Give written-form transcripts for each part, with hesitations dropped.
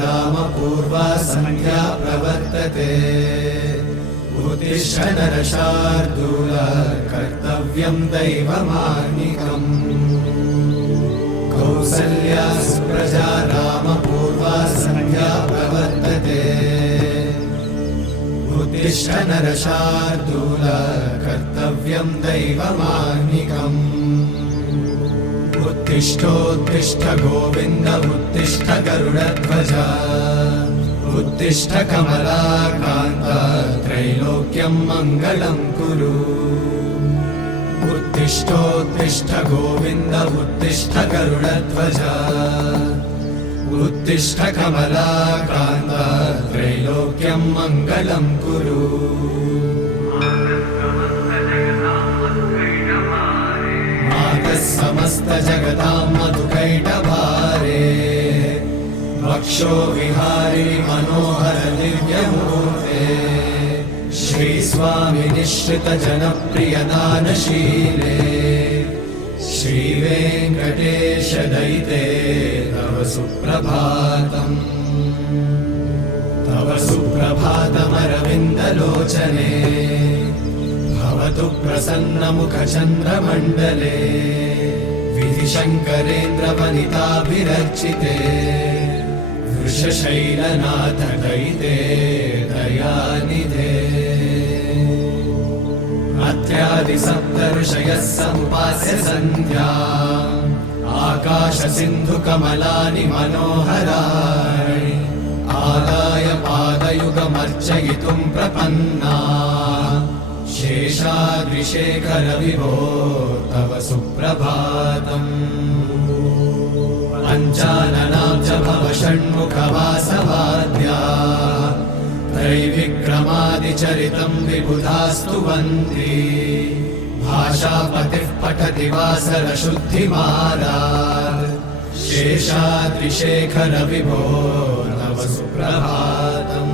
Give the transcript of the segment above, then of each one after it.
रामपूर्वा सन्ध्या प्रवर्तते उत्तिष्ठ नरशार्दूल कर्तव्यं दैवमाह्निकम् कौसल्या सुप्रजा रामपूर्वा सन्ध्या प्रवर्तते उत्तिष्ठ नरशार्दूल कर्तव्यं दैवमाह्निकम् उत्तिष्ठोत्तिष्ठ गोविन्द उत्तिष्ठ गरुडध्वज उत्तिष्ठ कमलाकान्त त्रैलोक्यं मङ्गलं कुरु उत्तिष्ठोत्तिष्ठ गोविन्द उत्तिष्ठ गरुडध्वज उत्तिष्ठ कमलाकान्त त्रैलोक्यं मङ्गलं कुरु समस्त जगतां मधुकैटभारे वक्षो विहारिणि मनोहर दिव्यमूर्ते श्रीस्वामि निश्रित जनप्रिय दानशीले श्रीवेङ्कटेश दयिते तव सुप्रभातम् तव सुप्रभातमरविन्दलोचने भवतु प्रसन्नमुखचन्द्रमण्डले विधिशङ्करेन्द्रवनिताभिरर्चिते वृषशैलनाथ दयिते दयानिधे अत्र्यादिसप्तऋषयः समुपास्य सन्ध्या आकाशसिन्धुकमलानि मनोहराणि आदाय पादयुगमर्चयितुं प्रपन्ना शेषाद्रिशेखर विभो तव सुप्रभातम् पञ्चाननाब्ज भव षण्मुखवासवाद्या त्रैविक्रमादिचरितं विबुधास्तु वन्ति भाषापतिः पठति वासरशुद्धिमारात् शेषाद्रिशेखर विभो तव सुप्रभातम्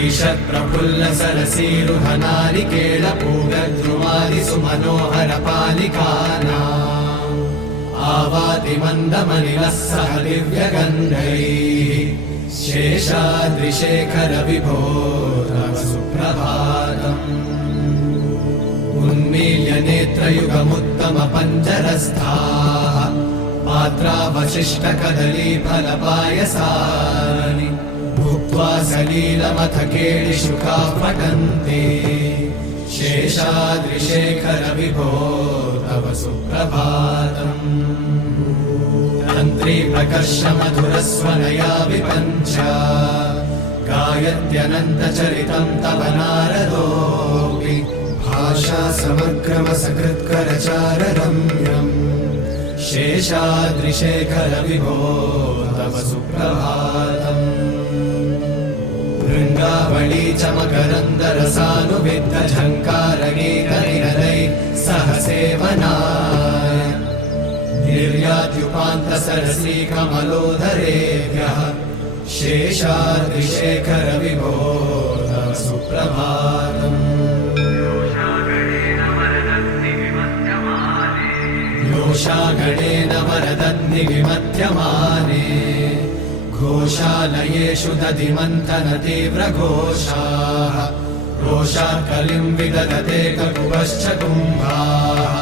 ईषत्प्रफुल्ल सरसीरुहनारिकेळ पूगद्रुमादिसु मनोहर पालिकानाम् आवाति मन्दमनिलः सह दिव्यगन्धैः शेषाद्रिशेखर विभो तव सुप्रभातम् उन्मील्य नेत्रयुगमुत्तम पञ्जरस्थाः पात्रावशिष्ट कदलीफलपायसानि भुक्त्वा सलीलमथ केलिशुकाः पठन्ति शेषाद्रिशेखर विभो तव सुप्रभातम् तन्त्री प्रकर्ष मधुरस्वनया विपञ्च गायत्यनन्तचरितं तव नारदोऽपि भाषा समग्रमसकृत्करचाररम्यम् शेषाद्रिशेखर विभो तव सुप्रभातम् वृन्दावली च मकरन्दरसानुविद्ध झङ्कारगीतनिरदै सह सेवनाय निर्यात्युपान्तसरसी कमलोदरेभ्यः शेषाद्रिशेखर विभो तव सुप्रभातम् योषागणेन वरदन्निविमध्यमाने घोषालयेषु दधिमन्थन तीव्रघोषाः रोषाकलिं विदधते ककुभश्च कुम्भाः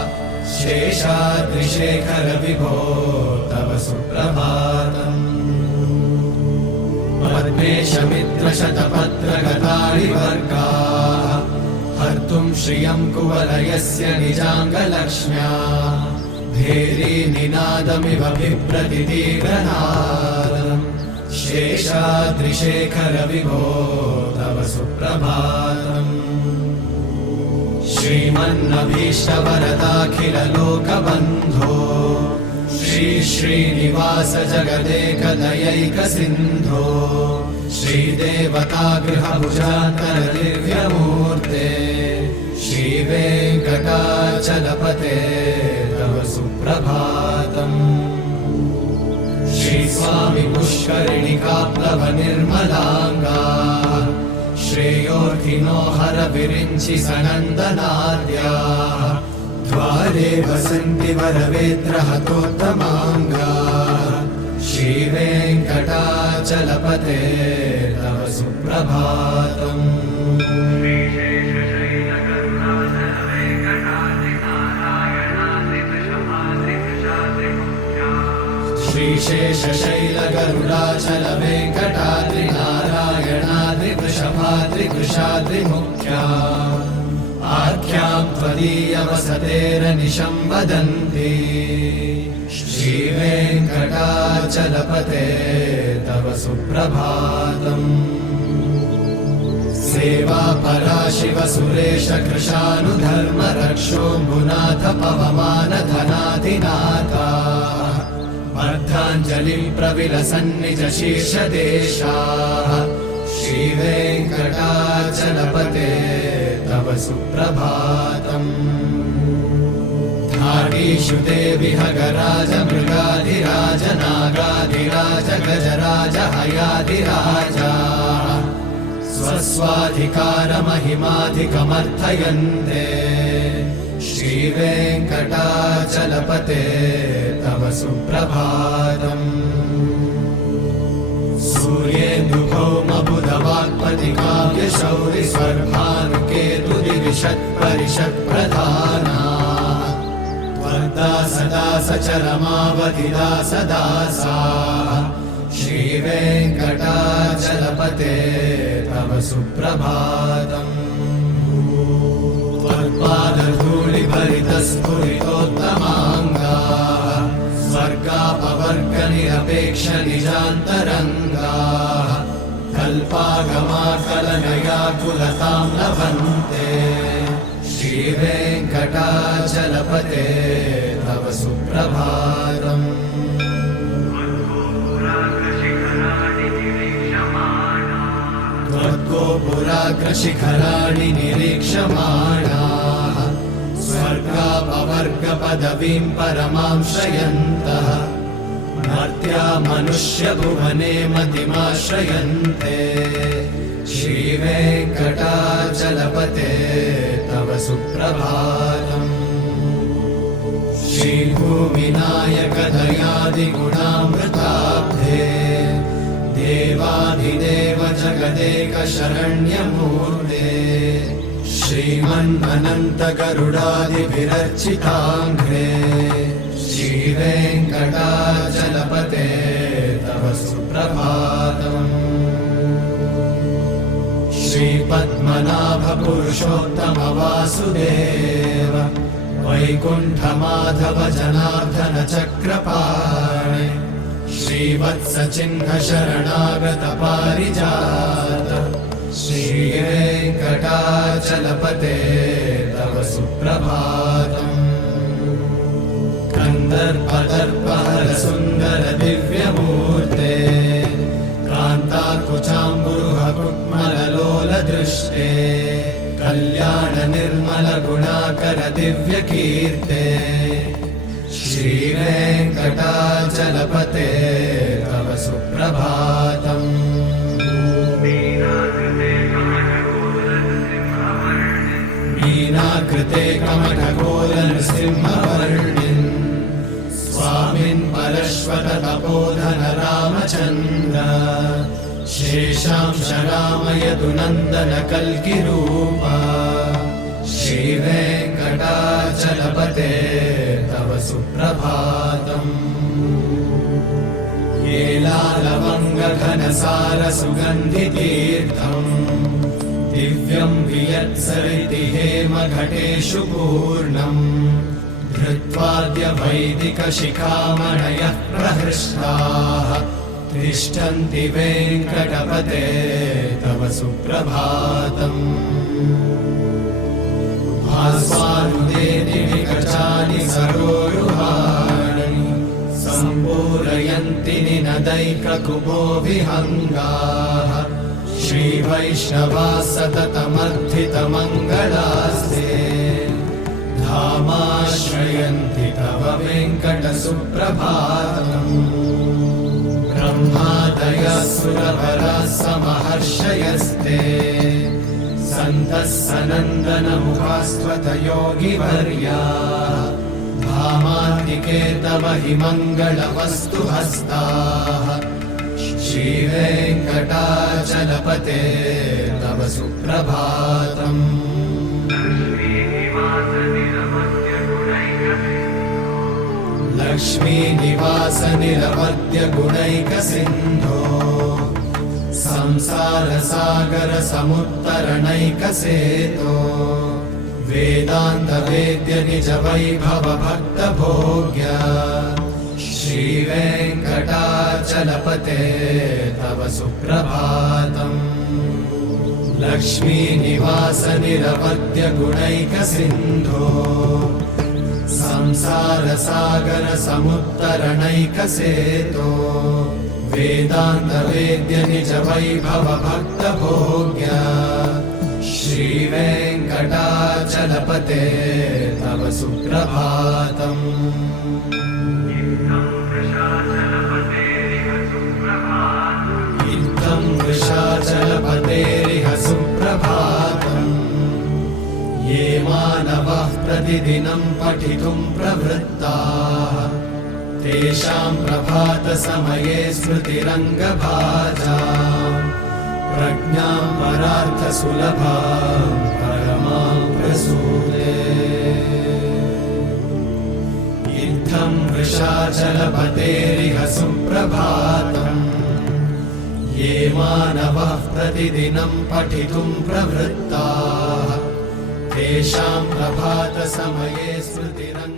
शेषाद्रिशेखर विभो तव सुप्रभातम् पद्मेशमित्रशतपत्रगतानि वर्गाः हर्तुं श्रियं कुवलयस्य निजाङ्गलक्ष्म्या भेरी निनादमिव बिभ्रतितीव्रनादम् शेषाद्रिशेखर विभो तव सुप्रभातम् श्रीमन्नभीष्टवरदाखिललोकबन्धो श्री श्रीनिवास जगदेकदयैकसिन्धो श्रीदेवतागृहभुजान्तर दिव्यमूर्ते श्रीवेङ्कटाचलपते तव सुप्रभातम् श्रीस्वामि पुष्करिणिकाप्लव निर्मलाङ्गा श्रेयोर्थिनो हर विरिञ्चि सनन्दनाद्याः द्वारे वसन्ति वरवेत्रहतोत्तमाङ्गाः श्रीवेङ्कटाचलपते तव सुप्रभातम् श्रीशेषशैलगरुडाचलवेङ्कटाद्रिनारायणाद्रिवृषभाद्रिकृशाद्रिमुख्या आख्यां त्वदीयवसतेरनिशं वदन्ति श्रीवेङ्कटाचलपते तव सुप्रभातम् सेवा पराशिव सुरेश कृशानुधर्म रक्षोऽम्बुनाथ पवमानधनाधिनाथा अर्धाञ्जलिं प्रविलसन्निज शीर्षदेशाः श्रीवेङ्कटाचलपते तव सुप्रभातम् धाडीषु ते विहगराज मृगाधिराज नागाधिराज गजराज हयाधिराजा स्वस्वाधिकारमहिमाधिकमर्थयन्ते श्रीवेङ्कटाचलपते तव सुप्रभातम् सूर्येन्दुभौमबुधवाक्पतिकाव्यशौरि स्वर्भानुकेतुदिविषत्परिषत्प्रधाना वर्धा सदा सचरमावधिदा सदासाः श्रीवेङ्कटाचलपते तव सुप्रभातम् त्वत्पादधूलिभरितस्फुरितोत्तमाङ्गाः स्वर्गापवर्गनिरपेक्षनिजान्तरङ्गाः कल्पागमाकलनयाकुलतां लभन्ते श्रीवेङ्कटाचलपते तव सुप्रभातम् त्वद्गोपुराग्रशिखराणि निरीक्षमाणाः स्वर्गापवर्गपदवीं परमां श्रयन्तः मर्त्या मनुष्यभुवने मतिमाश्रयन्ते श्रीवेङ्कटाचलपते तव सुप्रभातम् श्रीभूमिनायकदयादिगुणामृताब्धे देवाधिदेव जगदेकशरण्यमूर्ते श्रीमन्मनन्तगरुडादिभिरर्चिताङ्घ्रे श्रीवेङ्कटाचलपते तव सुप्रभातम् श्रीपद्मनाभपुरुषोत्तम वासुदेव वैकुण्ठमाधव जनार्दन चक्रपाणि श्रीवत्सचिह्न शरणागत पारिजात श्रीवेङ्कटाचलपते तव सुप्रभातम् कन्दर्पदर्पहर सुन्दर दिव्यमूर्ते कान्ताकुचाम्बुरुह कुक्मललोलदृष्टे कल्याण निर्मल गुणाकर दिव्यकीर्ते श्रीवेङ्कटाचलपते तव सुप्रभातम् मीनाकृते कमठकोलनृसिंहवर्णिन् स्वामिन् परश्वत तपोधन रामचन्द्र शेषांश रामयतु नन्दन कल्किरूपा श्रीवेङ्कटाचलपते तव सुप्रभातम् येलालवङ्गघनसार सुगन्धितीर्थम् दिव्यं वियत्सरिति हेमघटेषु पूर्णम् धृत्वाद्य वैदिकशिखामणयः प्रहृष्टाः तिष्ठन्ति वेङ्कटपते तव सुप्रभातम् भास्वानुदेदिविकचानि सरोरुहाणि सम्पूरयन्ति निनदैककुपो विहङ्गाः श्रीवैष्णवाः सततमर्थितमङ्गलास्ते धामाश्रयन्ति तव वेङ्कटसुप्रभातम् ब्रह्मादयः सुरवराः समहर्षयस्ते सन्तः सनन्दनमुखास्त्वतयोगिवर्याः भामान्तिके तव हि मङ्गलवस्तु हस्ताः श्रीवेङ्कटाचलपते तव सुप्रभातम् लक्ष्मीनिवास निरवद्य गुणैकसिन्धो संसारसागर समुत्तरणैकसेतो वेदान्त वेद्य निज वैभव भक्त भोग्य श्रीवेङ्कटाचलपते तव सुप्रभातम् लक्ष्मीनिवास निरवद्य गुणैकसिन्धो संसारसागर समुत्तरणैकसेतो वेदान्त वेद्य निज वैभव भक्त भोग्य श्रीवेङ्कटाचलपते तव सुप्रभातम् इत्थं वृषाचलपतेरिह सुप्रभातम् ये मानवः प्रतिदिनं पठितुं प्रवृत्ताः तेषां प्रभातसमये स्मृतिरङ्गभाजाम् प्रज्ञां परार्थसुलभां परमां प्रसूते इत्थं वृषाचलपतेरिह सुप्रभातम् ये मानवः प्रतिदिनं पठितुं प्रवृत्ताः तेषां प्रभातसमये स्मृतिरङ्ग